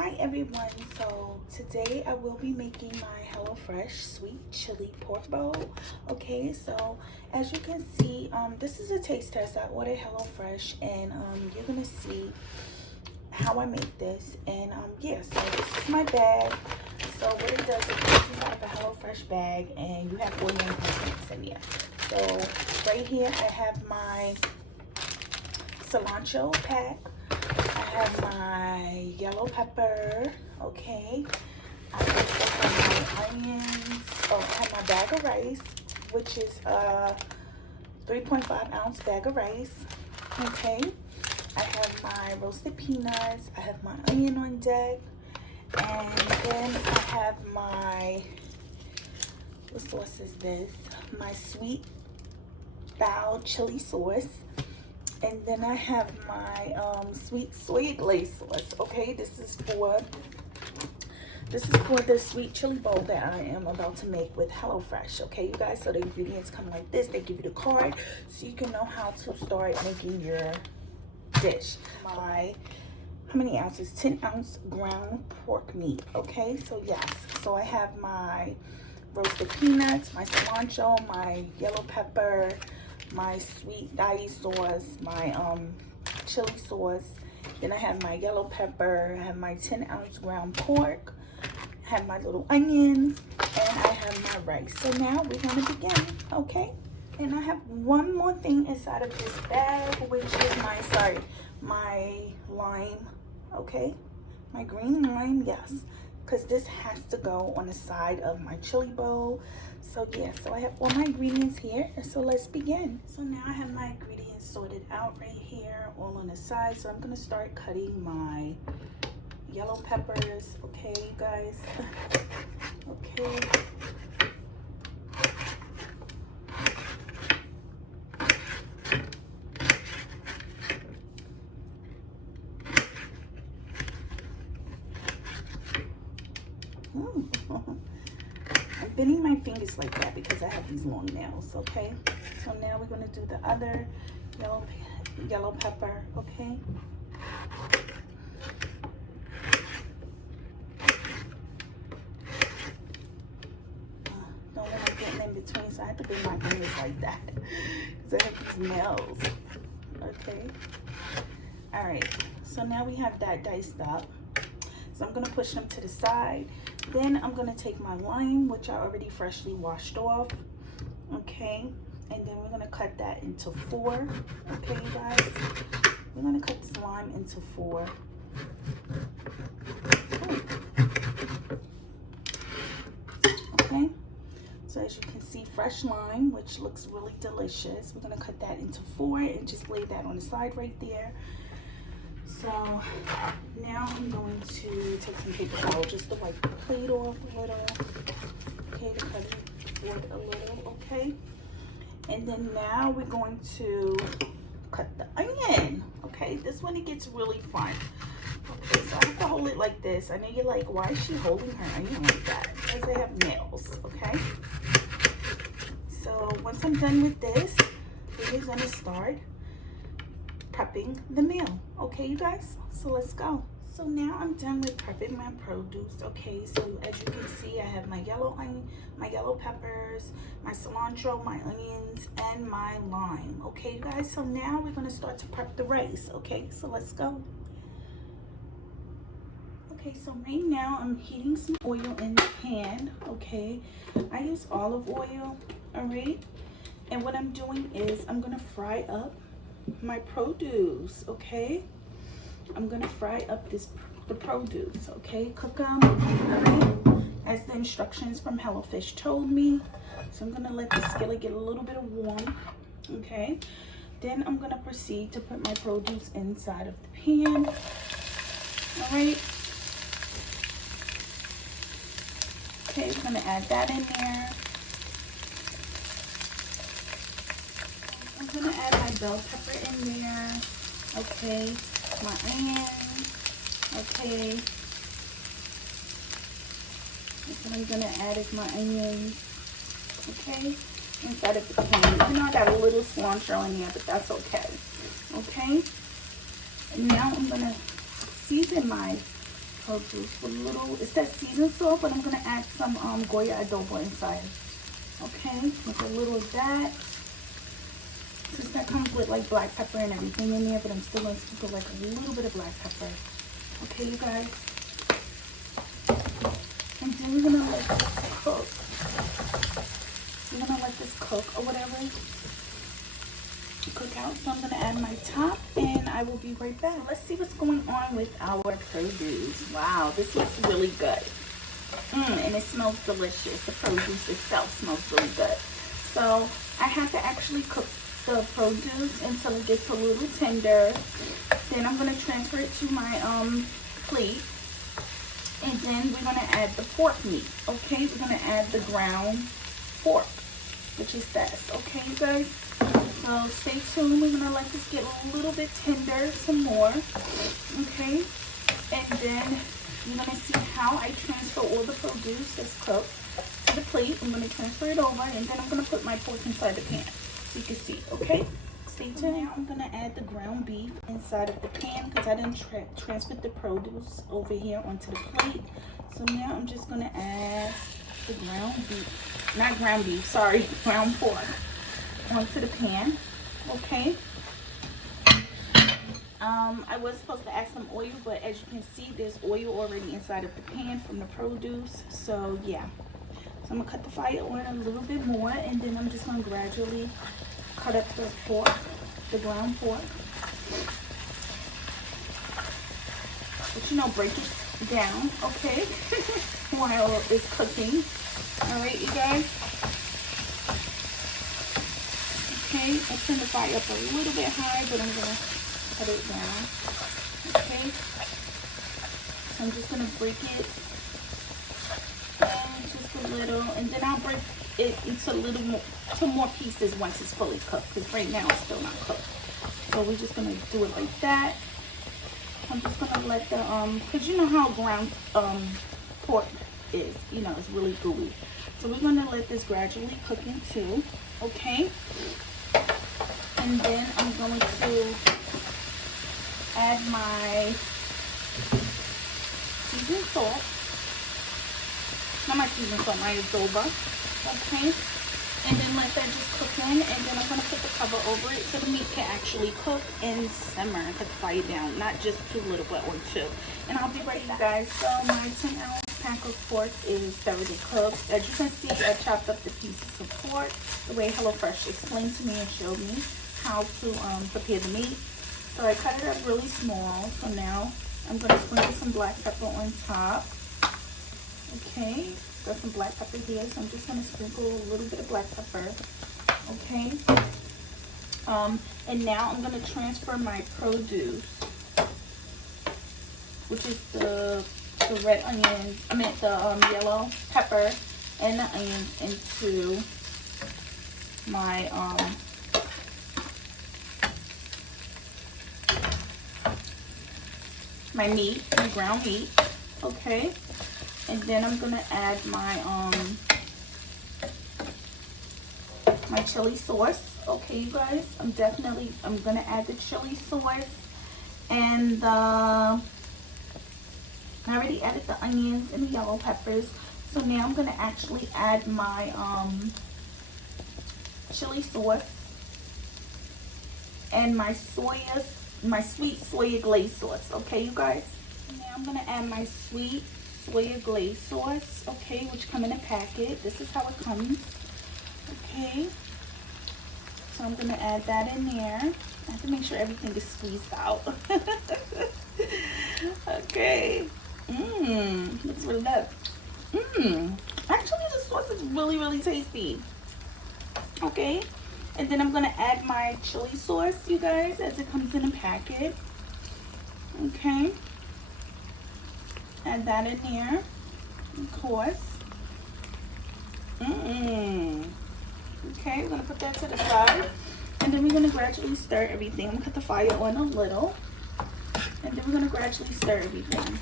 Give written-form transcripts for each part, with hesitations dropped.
Hi everyone, so today I will be making my HelloFresh sweet chili pork bowl. Okay, so as you can see, this is a taste test. I ordered HelloFresh and you're gonna see how I make this. And yeah, so this is my bag. So what it does is this is out of a HelloFresh bag and you have oil and ingredients in here. So right here I have my cilantro pack. I have my yellow pepper, okay. I also have my onions. Oh, I have my bag of rice, which is a 3.5 ounce bag of rice, okay. I have my roasted peanuts. I have my onion on deck. And then I have my, what sauce is this? My sweet bao chili sauce. And then I have my sweet soy glaze sauce. Okay, this is for the sweet chili bowl that I am about to make with HelloFresh. Okay, you guys, so the ingredients come like this. They give you the card so you can know how to start making your dish. How many ounces? 10 ounce ground pork meat. Okay, so yes, so I have my roasted peanuts, my cilantro, my yellow pepper, my sweet dai sauce, my chili sauce. Then I have my yellow pepper. I have my 10 ounce ground pork. I have my little onions, and I have my rice. So now we're gonna begin, okay? And I have one more thing inside of this bag, which is my lime, okay? My green lime, yes, because this has to go on the side of my chili bowl. So yeah, so I have all my ingredients here, so let's begin. So now I have my ingredients sorted out right here, all on the side. So I'm gonna start cutting my yellow peppers, okay, you guys? Okay. I'm bending my fingers like that because I have these long nails, okay? So now we're gonna do the other yellow pepper, okay? Don't want to get in between, so I have to bend my fingers like that because I have these nails, okay? All right, so now we have that diced up. So I'm gonna push them to the side. Then I'm gonna take my lime, which I already freshly washed off, okay? And then we're gonna cut that into 4, okay, you guys? We're gonna cut this lime into 4. Okay, so as you can see, fresh lime, which looks really delicious. We're gonna cut that into 4 and just lay that on the side right there. So now I'm going to take some paper towel just to wipe the plate off a little, okay, to cut it forward a little, okay. And then now we're going to cut the onion, okay. This one, it gets really fun. Okay, so I have to hold it like this. I know you're like, why is she holding her onion like that? Because they have nails, okay. So once I'm done with this, we're going to start prepping the meal, okay, you guys? So let's go. So now I'm done with prepping my produce, okay? So as you can see, I have my yellow peppers, my cilantro, my onions, and my lime, okay, you guys? So now we're gonna start to prep the rice, okay? So let's go. Okay, so right now I'm heating some oil in the pan, okay? I use olive oil, all right? And what I'm doing is I'm gonna fry up my produce, okay? I'm gonna fry up the produce, okay? Cook them, all right? As the instructions from HelloFresh told me. So I'm gonna let the skillet get a little bit of warm, okay? Then I'm gonna proceed to put my produce inside of the pan, all right? Okay, I'm gonna add that in there. I'm gonna add my bell pepper in there, okay, my onions, okay. That's what I'm gonna add is my onions, okay, inside of the pan. Even though I got a little cilantro in there, but that's okay, okay. And now I'm gonna season my produce with a little, it says seasoned salt, but I'm gonna add some Goya adobo inside. Okay, with a little of that. Since that comes with like black pepper and everything in there, but I'm still gonna sprinkle like a little bit of black pepper. Okay, you guys. And then we're gonna let this cook. We're gonna let this cook or whatever. Cook out. So I'm gonna add my top and I will be right back. So let's see what's going on with our produce. Wow, this looks really good. And it smells delicious. The produce itself smells really good. So I have to actually cook the produce until it gets a little tender. Then I'm gonna transfer it to my plate. And then we're gonna add the pork meat. Okay, we're gonna add the ground pork, which is this. Okay, you guys. So stay tuned. We're gonna let this get a little bit tender some more. Okay, and then you're gonna see how I transfer all the produce that's cooked to the plate. I'm gonna transfer it over, and then I'm gonna put my pork inside the pan so you can see. Okay. Stay tuned. Now I'm gonna add the ground beef inside of the pan because I didn't transfer the produce over here onto the plate. So now I'm just gonna add the ground beef, not ground beef, sorry, ground pork onto the pan. Okay. I was supposed to add some oil, but as you can see, there's oil already inside of the pan from the produce. So yeah. So I'm gonna cut the fire on a little bit more, and then I'm just gonna gradually cut up the pork, the ground pork. But you know, break it down, okay? While it's cooking. Alright, you guys. Okay, I turn the fire up a little bit high, but I'm gonna cut it down. Okay. So I'm just gonna break it down just a little, and then I'll break it into more pieces once it's fully cooked, because right now it's still not cooked. So we're just gonna do it like that. I'm just gonna let the because you know how ground pork is, you know, it's really gooey. So we're gonna let this gradually cook into, okay? And then I'm going to add my seasoned salt. Not my seasoned salt, my adobo. Okay, and then let that just cook in, and then I'm going to put the cover over it so the meat can actually cook and simmer and cut the fire down, not just too little but on two. And I'll be right back, guys. So my 10-ounce pack of pork is thoroughly cooked. As you can see, I chopped up the pieces of pork the way HelloFresh explained to me and showed me how to prepare the meat. So I cut it up really small. So now I'm going to sprinkle some black pepper on top. Okay, got some black pepper here, so I'm just going to sprinkle a little bit of black pepper. Okay, and now I'm going to transfer my produce, which is the red onions, the yellow pepper and the onions, into my my meat, my ground meat. Okay. And then I'm gonna add my my chili sauce. Okay, you guys. I'm gonna add the chili sauce, and I already added the onions and the yellow peppers. So now I'm gonna actually add my chili sauce and my sweet soya glaze sauce. Okay, you guys. Now I'm gonna add my sweet soya glaze sauce, okay, which come in a packet. This is how it comes. Okay, so I'm gonna add that in there. I have to make sure everything is squeezed out. Okay. Looks really good. Actually, the sauce is really tasty. Okay, and then I'm gonna add my chili sauce, you guys, as it comes in a packet. Okay. Add that in there, of course. Okay, we're gonna put that to the side, and then we're gonna gradually stir everything. I'm gonna cut the fire on a little, and then we're gonna gradually stir everything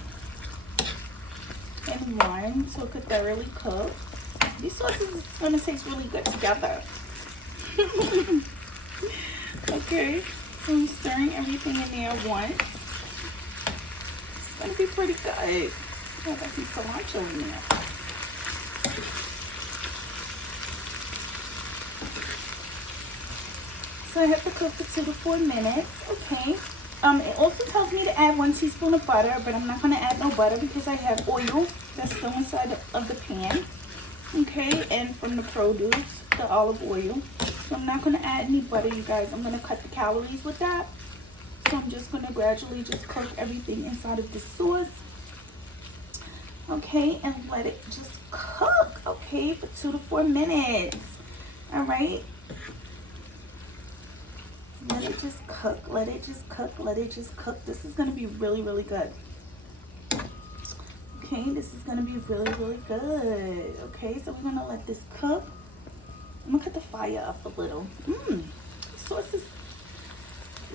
in one so it could thoroughly cook. These sauces is gonna taste really good together. Okay, so I'm stirring everything in there once. gonna be pretty good. Oh, I got some cilantro in there. So I have to cook for 2 to 4 minutes. Okay. It also tells me to add 1 teaspoon of butter, but I'm not gonna add no butter because I have oil that's still inside of the pan. Okay, and from the produce, the olive oil. So I'm not gonna add any butter, you guys. I'm gonna cut the calories with that. So I'm just gonna gradually just cook everything inside of the sauce. Okay, and let it just cook, okay, for 2 to 4 minutes. All right. Let it just cook, let it just cook, let it just cook. This is gonna be really, really good. Okay, this is gonna be really, really good. Okay, so we're gonna let this cook. I'm gonna cut the fire up a little. This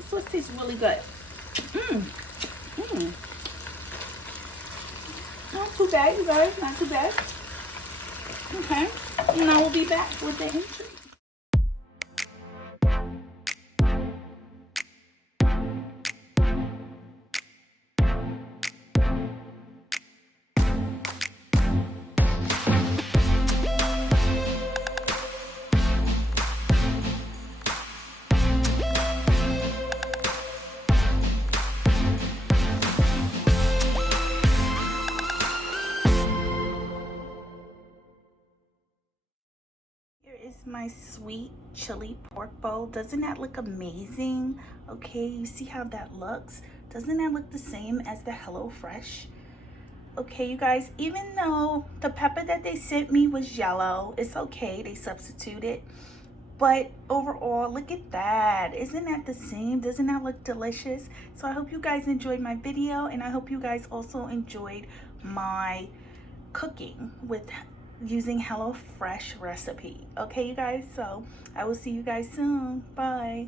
sauce tastes really good. Not too bad, you guys, not too bad. Okay, and I will be back with the entry. Is my sweet chili pork bowl. Doesn't that look amazing? Okay, you see how that looks? Doesn't that look the same as the HelloFresh? Okay, you guys, even though the pepper that they sent me was yellow, it's okay, they substituted. But overall, look at that. Isn't that the same? Doesn't that look delicious? So I hope you guys enjoyed my video, and I hope you guys also enjoyed my cooking with using HelloFresh recipe. Okay, you guys, so I will see you guys soon. Bye.